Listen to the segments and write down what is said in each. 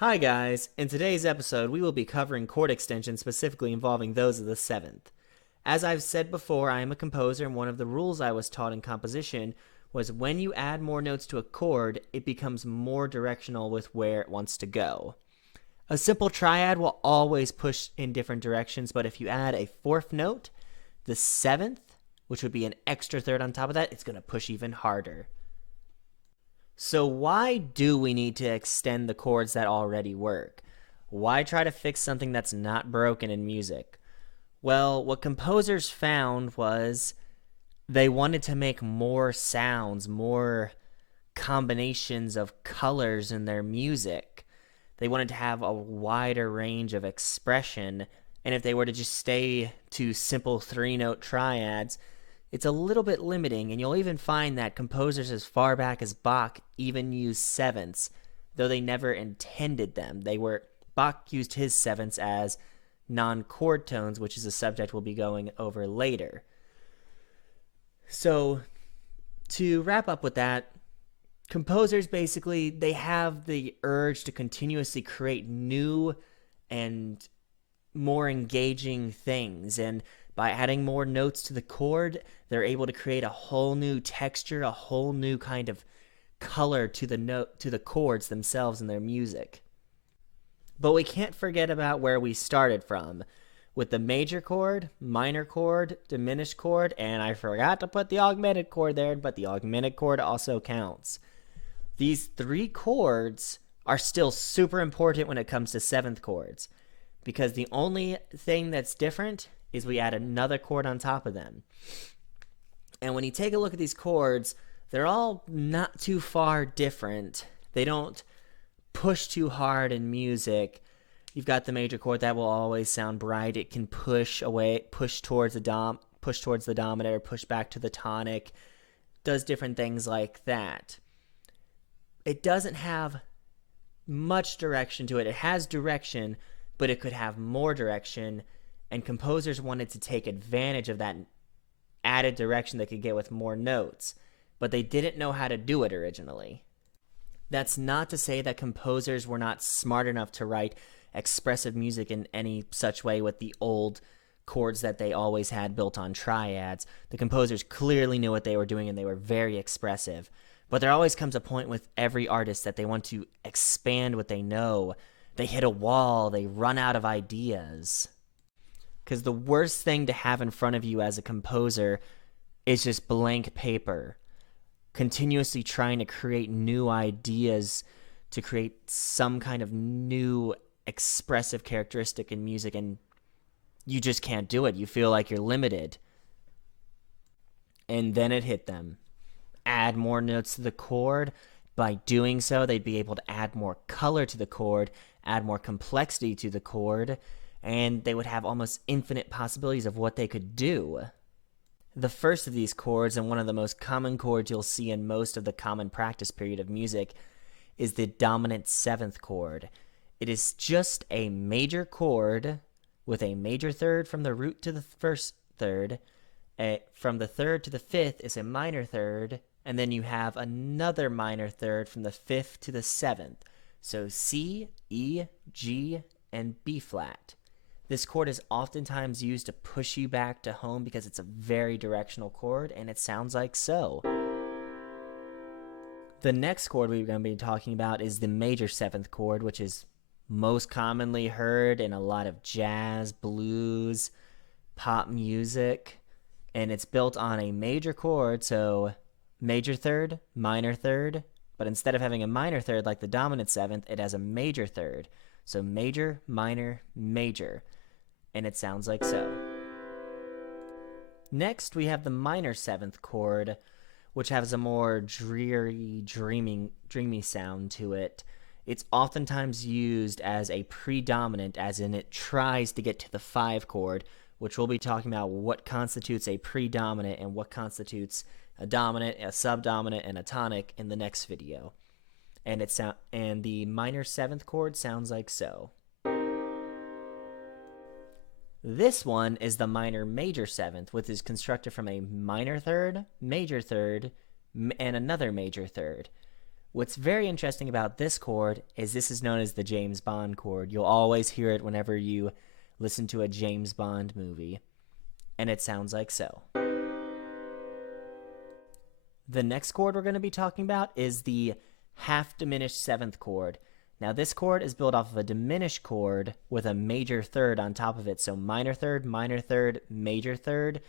Hi guys, in today's episode we will be covering chord extensions specifically involving those of the 7th. As I've said before, I am a composer and one of the rules I was taught in composition was when you add more notes to a chord, it becomes more directional with where it wants to go. A simple triad will always push in different directions, but if you add a 4th note, the 7th, which would be an extra third on top of that, it's going to push even harder. So why do we need to extend the chords that already work? Why try to fix something that's not broken in music? Well, what composers found was they wanted to make more sounds, more combinations of colors in their music. They wanted to have a wider range of expression, and if they were to just stay to simple 3-note triads, it's a little bit limiting, and you'll even find that composers as far back as Bach even used sevenths, though they never intended them. Bach used his sevenths as non-chord tones, which is a subject we'll be going over later. So, to wrap up with that, composers basically, they have the urge to continuously create new and more engaging things, and by adding more notes to the chord, they're able to create a whole new texture, a whole new kind of color to the chords themselves in their music. But we can't forget about where we started from, with the major chord, minor chord, diminished chord, and I forgot to put the augmented chord there, but the augmented chord also counts. These 3 chords are still super important when it comes to 7th chords, because the only thing that's different is we add another chord on top of them. And when you take a look at these chords, they're all not too far different. They don't push too hard in music. You've got the major chord that will always sound bright. It can push towards the dominant, or push back to the tonic. Does different things like that. It doesn't have much direction to it. It has direction, but it could have more direction, and composers wanted to take advantage of that added direction they could get with more notes, but they didn't know how to do it originally. That's not to say that composers were not smart enough to write expressive music in any such way with the old chords that they always had built on triads. The composers clearly knew what they were doing, and they were very expressive. But there always comes a point with every artist that they want to expand what they know. They hit a wall, they run out of ideas. Because the worst thing to have in front of you as a composer is just blank paper, continuously trying to create new ideas to create some kind of new expressive characteristic in music, and you just can't do it. You feel like you're limited. And then it hit them. Add more notes to the chord. By doing so, they'd be able to add more color to the chord, add more complexity to the chord, and they would have almost infinite possibilities of what they could do. The first of these chords, and one of the most common chords you'll see in most of the common practice period of music, is the dominant 7th chord. It is just a major chord with a major third from the root to the first third. From the 3rd to the 5th is a minor third, and then you have another minor third from the 5th to the 7th. So C, E, G, and B flat. This chord is oftentimes used to push you back to home because it's a very directional chord, and it sounds like so. The next chord we're going to be talking about is the major 7th chord, which is most commonly heard in a lot of jazz, blues, pop music, and it's built on a major chord, so major third, minor third, but instead of having a minor third like the dominant 7th, it has a major third. So major, minor, major. And it sounds like so. Next, we have the minor 7th chord, which has a more dreary, dreamy sound to it. It's oftentimes used as a predominant, as in it tries to get to the 5 chord, which we'll be talking about what constitutes a predominant and what constitutes a dominant, a subdominant, and a tonic in the next video. And the minor 7th chord sounds like so. This one is the minor major 7th, which is constructed from a minor third, major third, and another major third. What's very interesting about this chord is this is known as the James Bond chord. You'll always hear it whenever you listen to a James Bond movie, and it sounds like so. The next chord we're going to be talking about is the half diminished seventh chord. Now this chord is built off of a diminished chord with a major third on top of it. So minor third, major third.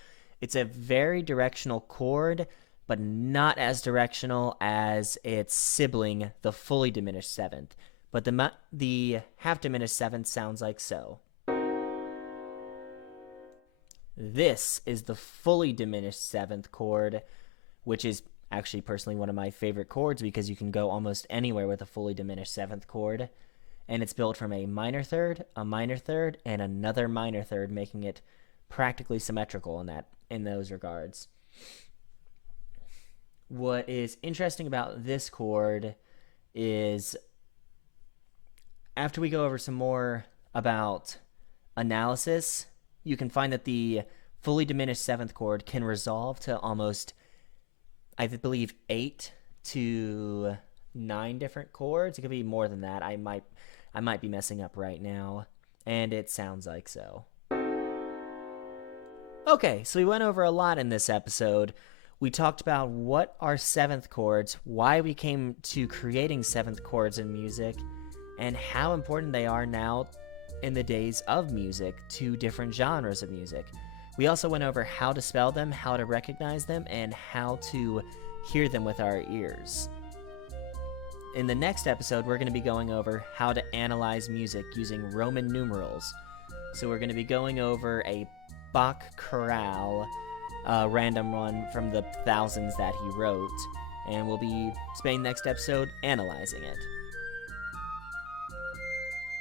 It's a very directional chord, but not as directional as its sibling, the fully diminished seventh. But the half diminished seventh sounds like so. This is the fully diminished seventh chord, which is actually personally one of my favorite chords because you can go almost anywhere with a fully diminished seventh chord. And it's built from a minor third, and another minor third, making it practically symmetrical in those regards. What is interesting about this chord is after we go over some more about analysis, you can find that the fully diminished seventh chord can resolve to almost, I believe, 8 to 9 different chords. It could be more than that. I might be messing up right now, and it sounds like so. Okay, so we went over a lot in this episode. We talked about what are seventh chords, why we came to creating seventh chords in music, and how important they are now in the days of music to different genres of music. We also went over how to spell them, how to recognize them, and how to hear them with our ears. In the next episode, we're going to be going over how to analyze music using Roman numerals. So we're going to be going over a Bach chorale, a random one from the thousands that he wrote, and we'll be spending the next episode analyzing it.